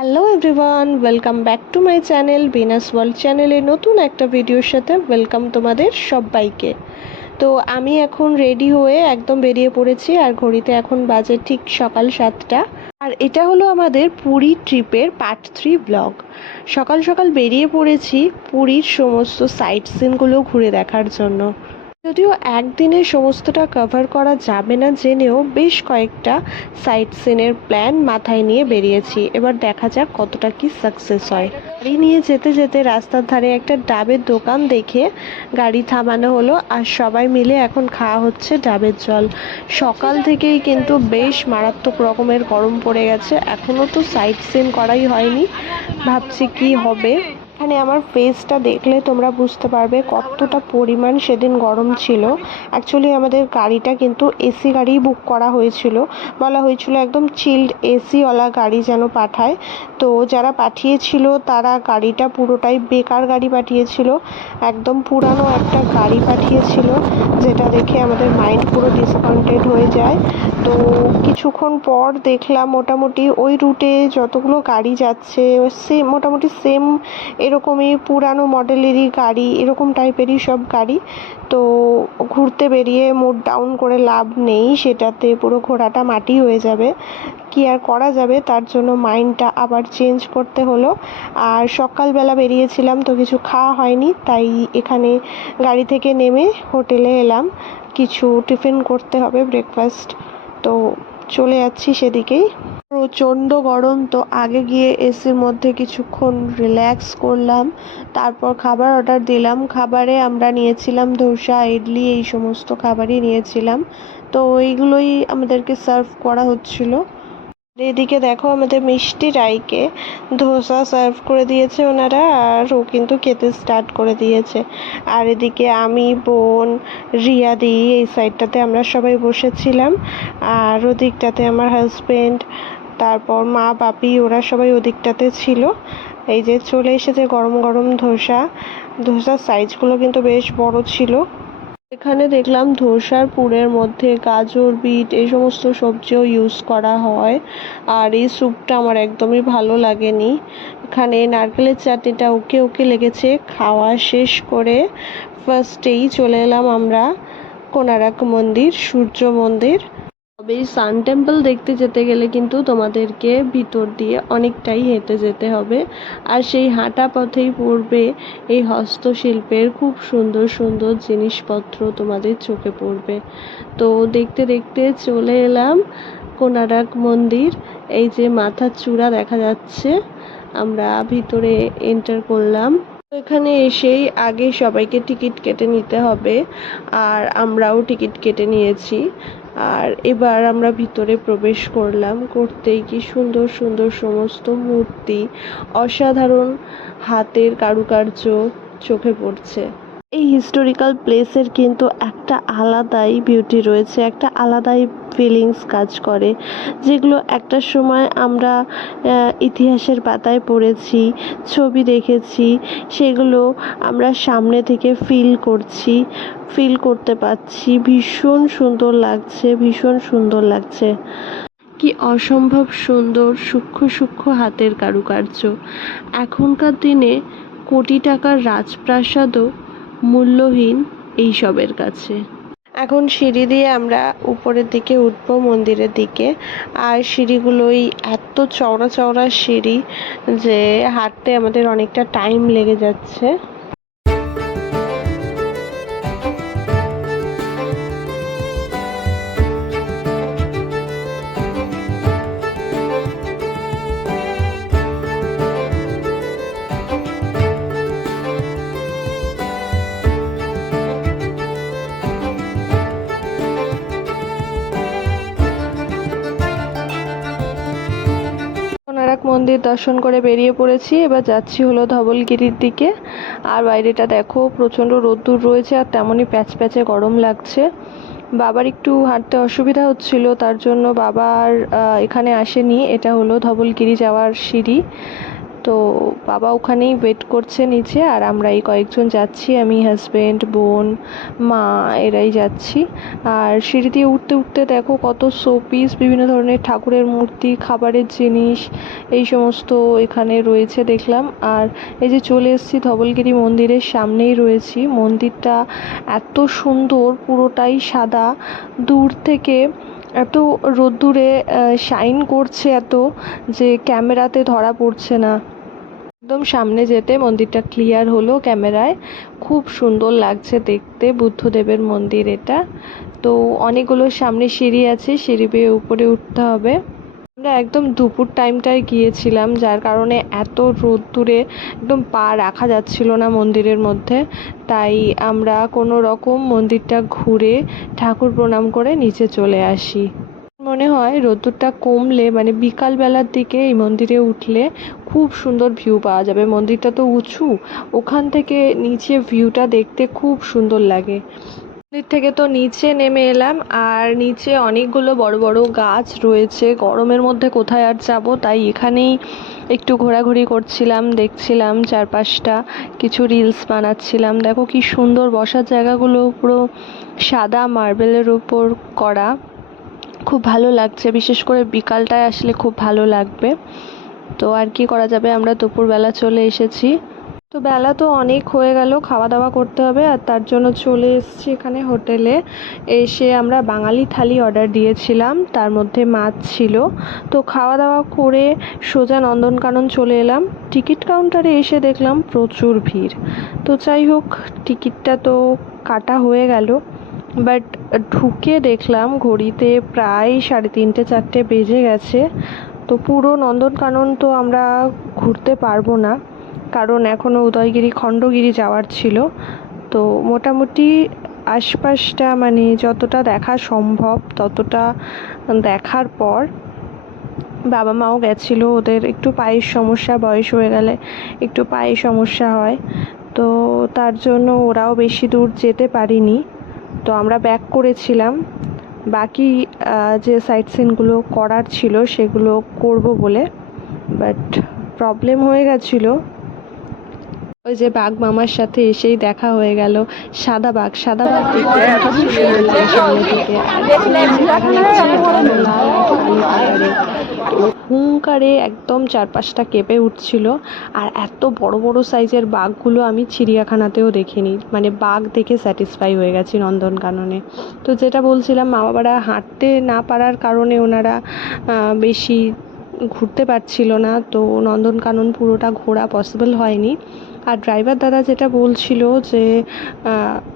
Hello everyone welcome back to my channel Binas world চ্যানেলে নতুন একটা ভিডিওর সাথে ওয়েলকাম তোমাদের সবাইকে। তো আমি এখন রেডি হয়ে একদম বেরিয়ে পড়েছি, আর ঘড়িতে এখন বাজে ঠিক সকাল সাতটা। আর এটা হলো আমাদের পুরী ট্রিপের পার্ট থ্রি ব্লগ সকাল সকাল বেরিয়ে পড়েছি পুরীর সমস্ত সাইট সিনগুলো ঘুরে দেখার জন্য। যদিও একদিনে সমস্তটা কভার করা যাবে না জেনেও বেশ কয়েকটা সাইট সিনের প্ল্যান মাথায় নিয়ে বেরিয়েছি। এবার দেখা যাক কতটা কি সাকসেস হয়। গাড়ি নিয়ে যেতে যেতে রাস্তার ধারে একটা ডাবের দোকান দেখে গাড়ি থামানো হলো আর সবাই মিলে এখন খাওয়া হচ্ছে ডাবের জল। সকাল থেকেই কিন্তু বেশ মারাত্মক রকমের গরম পড়ে গেছে। এখনও তো সাইট সিন করাই হয়নি। ভাবছি কি হবে। এখানে আমার ফেসটা দেখলে তোমরা বুঝতে পারবে কতটা পরিমাণ সেদিন গরম ছিল। অ্যাকচুয়ালি আমাদের গাড়িটা কিন্তু এসি গাড়ি বুক করা হয়েছিল। বলা হয়েছিল একদম চিল্ড এসিওয়ালা গাড়ি যেন পাঠায়। তো যারা পাঠিয়েছিল, তারা গাড়িটা পুরোটাই বেকার গাড়ি পাঠিয়েছিল। একদম পুরানো একটা গাড়ি পাঠিয়েছিল, যেটা দেখে আমাদের মাইন্ড পুরো ডিসঅ্যাপয়েন্টেড হয়ে যায়। তো কিছুক্ষণ পর দেখলাম মোটামুটি ওই রুটে যতগুলো গাড়ি যাচ্ছে সেম মোটামুটি সেম এরকমই পুরানো মডেলেরই গাড়ি, এরকম টাইপেরই সব গাড়ি। তো ঘুরতে বেরিয়ে মুড ডাউন করে লাভ নেই, সেটাতে পুরো ঘোড়াটা মাটি হয়ে যাবে। কি আর করা যাবে? তার জন্য মাইন্ডটা আবার চেঞ্জ করতে হলো। আর সকালবেলা বেরিয়েছিলাম, তো কিছু খাওয়া হয়নি, তাই এখানে গাড়ি থেকে নেমে হোটেলে এলাম। কিছু টিফিন করতে হবে ব্রেকফাস্ট তো চলে যাচ্ছি সেদিকেই। প্রচণ্ড গরম, তো আগে গিয়ে এসির মধ্যে কিছুক্ষণ রিল্যাক্স করলাম। তারপর খাবার অর্ডার দিলাম। খাবারে আমরা নিয়েছিলাম ধোসা, ইডলি, এই সমস্ত খাবারই নিয়েছিলাম। তো এইগুলোই আমাদেরকে সার্ভ করা হচ্ছিল। এদিকে দেখো আমাদের মিষ্টি রাইকে ধোসা সার্ভ করে দিয়েছে ওনারা, আর ও কিন্তু খেতে স্টার্ট করে দিয়েছে। আর এদিকে আমি, বোন, রিয়াদি, এই সাইডটাতে আমরা সবাই বসেছিলাম। আর ওদিকটাতে আমার হাজবেন্ড তারপর মা, বাপি ওরা সবাই ওদিকটাতে ছিল। এই যে চলে এসেছে গরম গরম ধোসা। ধোসার সাইজগুলো কিন্তু বেশ বড় ছিল। এখানে দেখলাম ধোসার পুরের মধ্যে গাজর, বিট এই সমস্ত সবজিও ইউজ করা হয়। আর এই স্যুপটা আমার একদমই ভালো লাগেনি। এখানে নারকেলের চাটনিটা ওকে ওকে লেগেছে। খাওয়া শেষ করে ফার্স্টেই চলে এলাম আমরা কোনারক মন্দির, সূর্য মন্দির। এই সান টেম্পল দেখতে যেতে গেলে কিন্তু তোমাদেরকে ভিতর দিয়ে অনেকটাই হেঁটে যেতে হবে। আর সেই হাঁটা পথেই পড়বে এই হস্তশিল্পের খুব সুন্দর সুন্দর জিনিসপত্র তোমাদের চোখে পড়বে। তো দেখতে দেখতে চলে এলাম কোনারক মন্দির। এই যে মাথার চূড়া দেখা যাচ্ছে, আমরা ভিতরে এন্টার করলাম। এখানে এসেই আগে সবাইকে টিকিট কেটে নিতে হবে, আর আমরাও টিকিট কেটে নিয়েছি। আর এবার আমরা ভিতরে প্রবেশ করলাম। করতেই কি সুন্দর সুন্দর সমস্ত মূর্তি অসাধারণ হাতের কারুকার্য চোখে পড়ছে। এই হিস্টোরিক্যাল প্লেসের কিন্তু একটা আলাদাই বিউটি রয়েছে, একটা আলাদাই ফিলিংস কাজ করে, যেগুলো একটা সময় আমরা ইতিহাসের পাতায় পড়েছি, ছবি দেখেছি, সেগুলো আমরা সামনে থেকে ফিল করছি ফিল করতে পারছি, ভীষণ সুন্দর লাগছে, ভীষণ সুন্দর লাগছে। কি অসম্ভব সুন্দর, সূক্ষ্ম সূক্ষ্ম হাতের কারুকার্য। এখনকার দিনে কোটি টাকার রাজপ্রাসাদও মূল্যহীন এইসবের কাছে। এখন সিঁড়ি দিয়ে আমরা উপরের দিকে উঠবো মন্দিরের দিকে। আর সিঁড়িগুলোই এত চওড়া চওড়া সিঁড়ি যে হাঁটতে আমাদের অনেকটা টাইম লেগে যাচ্ছে। মন্দির দর্শন করে বেরিয়ে পড়েছি। এবার যাচ্ছি হলো ধবলগিরির দিকে। আর বাইরেটা দেখো, প্রচণ্ড রোদ্দুর রয়েছে আর তেমনই প্যাচ প্যাচে গরম লাগছে। বাবার একটু হাঁটতে অসুবিধা হচ্ছিল, তার জন্য বাবার এখানে আসেনি। এটা হলো ধবলগিরি যাওয়ার সিঁড়ি। তো বাবা ওখানেই ওয়েট করছে নিচে আর আমরা এই কয়েকজন যাচ্ছি। আমি হাজব্যান্ড বোন, মা, এরাই যাচ্ছি। আর সিঁড়ি দিয়ে উঠতে উঠতে দেখো কত শোপিস বিভিন্ন ধরনের ঠাকুরের মূর্তি, খাবারের জিনিস, এই সমস্ত এখানে রয়েছে দেখলাম। আর এই যে চলে এসেছি ধবলগিরি মন্দিরের সামনেই রয়েছি। মন্দিরটা এত সুন্দর, পুরোটাই সাদা। দূর থেকে এত রোদ্দুরে শাইন করছে এত যে ক্যামেরাতে ধরা পড়ছে না। একদম সামনে যেতে মন্দিরটা ক্লিয়ার হলো ক্যামেরায়। খুব সুন্দর লাগছে দেখতে, বুদ্ধদেবের মন্দির এটা। তো অনেকগুলো সামনে সিঁড়ি আছে, সিঁড়ি বেয়ে উপরে উঠতে হবে। আমরা একদম দুপুর টাইমটায় গিয়েছিলাম, যার কারণে এত রোদ্দুরে একদম পা রাখা যাচ্ছিল না মন্দিরের মধ্যে। তাই আমরা কোনো রকম মন্দিরটা ঘুরে ঠাকুর প্রণাম করে নিচে চলে আসি। মনে হয় রোদ্দুরটা কমলে মানে বিকালবেলার দিকে এই মন্দিরে উঠলে খুব সুন্দর ভিউ পাওয়া যাবে। মন্দিরটা তো উঁচু, ওখান থেকে নিচে ভিউটা দেখতে খুব সুন্দর লাগে। মন্দির থেকে তো নিচে নেমে এলাম, আর নিচে অনেকগুলো বড় বড় গাছ রয়েছে। গরমের মধ্যে কোথায় আর যাব? তাই এখানেই একটু ঘোরাঘুরি করছিলাম, দেখছিলাম চারপাশটা, কিছু রিলস বানাচ্ছিলাম। দেখো কি সুন্দর বসার জায়গাগুলো, পুরো সাদা মার্বেলের উপর করা। খুব ভালো লাগছে। বিশেষ করে বিকালটায় আসলে খুব ভালো লাগবে। তো আর কি করা যাবে? আমরা দুপুরবেলা চলে এসেছি। তো বেলা তো অনেক হয়ে গেল খাওয়া দাওয়া করতে হবে আর তার জন্য চলে এসেছি এখানে হোটেলে। এসে আমরা বাঙালি থালি অর্ডার দিয়েছিলাম, তার মধ্যে মাছ ছিল। তো খাওয়া দাওয়া করে সোজা নন্দনকানন চলে এলাম। টিকিট কাউন্টারে এসে দেখলাম প্রচুর ভিড়। তো যাই হোক, টিকিটটা তো কাটা হয়ে গেল। বাট ঢুকে দেখলাম ঘড়িতে প্রায় সাড়ে তিনটে, চারটে বেজে গেছে। তো পুরো নন্দনকানন তো আমরা ঘুরতে পারব না, কারণ এখনও উদয়গিরি, খণ্ডগিরি যাওয়ার ছিল। তো মোটামুটি আশপাশটা মানে যতটা দেখা সম্ভব, ততটা দেখার পর বাবা মাও গেছিল ওদের একটু পায়ের সমস্যা, বয়স হয়ে গেলে একটু পায়ে সমস্যা হয়। তো তার জন্য ওরাও বেশি দূর যেতে পারিনি। তো আমরা ব্যাক করেছিলাম। বাকি যে সাইট সিনগুলো করার ছিল সেগুলো করব বলে। বাট প্রবলেম হয়ে গেছিল। ওই যে বাঘ মামার সাথে এসেই দেখা হয়ে গেল। সাদা বাঘ সাদা বাঘ। দেখতে সামনে থেকে। হুঙ্কারে একদম চারপাশটা কেঁপে উঠছিল আর এত বড় বড় সাইজের বাঘগুলো আমি চিড়িয়াখানাতেও দেখিনি। মানে বাঘ দেখে স্যাটিসফাই হয়ে গেছি নন্দনকাননে। তো যেটা বলছিলাম মা বাবারা হাঁটতে না পারার কারণে ওনারা বেশি ঘুরতে পারছিল না। তো নন্দনকানন পুরোটা ঘোরা পসিবল হয়নি। আর ড্রাইভার দাদা যেটা বলছিল যে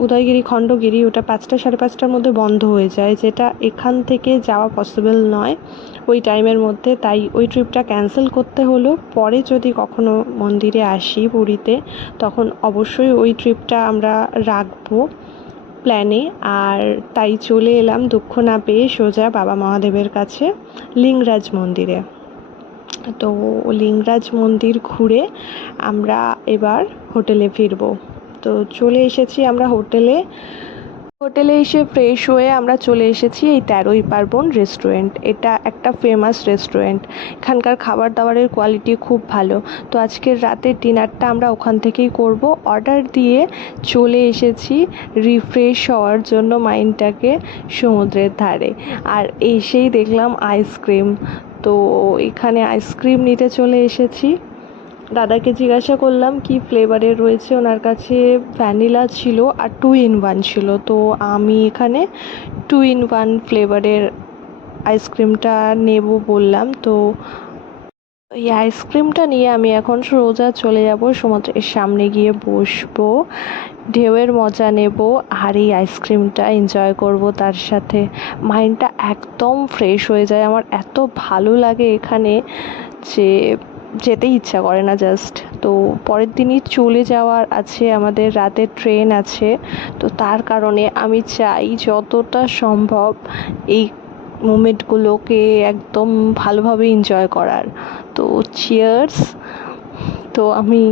উদয়গিরি, খণ্ডগিরি ওটা পাঁচটা সাড়ে পাঁচটার মধ্যে বন্ধ হয়ে যায়, যেটা এখান থেকে যাওয়া পসিবল নয় ওই টাইমের মধ্যে। তাই ওই ট্রিপটা ক্যান্সেল করতে হলো। পরে যদি কখনো মন্দিরে আসি পুরীতে, তখন অবশ্যই ওই ট্রিপটা আমরা রাখব প্ল্যানে আর তাই চলে এলাম দুঃখ না পেয়ে সোজা বাবা মহাদেবের কাছে লিঙ্গরাজ মন্দিরে। তো লিঙ্গরাজ মন্দির ঘুরে আমরা এবার হোটেলে ফিরবো। তো চলে এসেছি আমরা হোটেলে। হোটেলে এসে ফ্রেশ হয়ে আমরা চলে এসেছি এই তেরোই পার্বণ রেস্টুরেন্ট এটা একটা ফেমাস রেস্টুরেন্ট এখানকার খাবার দাবারের কোয়ালিটি খুব ভালো। তো আজকের রাতের ডিনারটা আমরা ওখান থেকেই করব। অর্ডার দিয়ে চলে এসেছি রিফ্রেশ হওয়ার জন্য মাইন্ডটাকে সমুদ্রের ধারে। আর এসেই দেখলাম আইসক্রিম তো এখানে আইসক্রিম নিতে চলে এসেছি। দাদাকে জিজ্ঞাসা করলাম, কি ফ্লেভারের রয়েছে? ওনার কাছে ভ্যানিলা ছিল আর টু ইন ওয়ান ছিল। তো আমি এখানে টু ইন ওয়ান ফ্লেভারের আইসক্রিমটা নেব বললাম। তো এই আইসক্রিমটা নিয়ে আমি এখন সোজা চলে যাব, সমুদ্রের সামনে গিয়ে বসবো, ঢেউয়ের মজা নেব আর এই আইসক্রিমটা এনজয় করব তার সাথে। মাইন্ডটা একদম ফ্রেশ হয়ে যায়, আমার এত ভালো লাগে এখানে যে যেতেই ইচ্ছা করে না জাস্ট তো পরের দিনই চলে যাওয়ার আছে, আমাদের রাতের ট্রেন আছে, তো তার কারণে আমি চাই যতটা সম্ভব এই মুমেন্টগুলোকে একদম ভালোভাবে এনজয় করার। তো চিয়ার্স তো আমি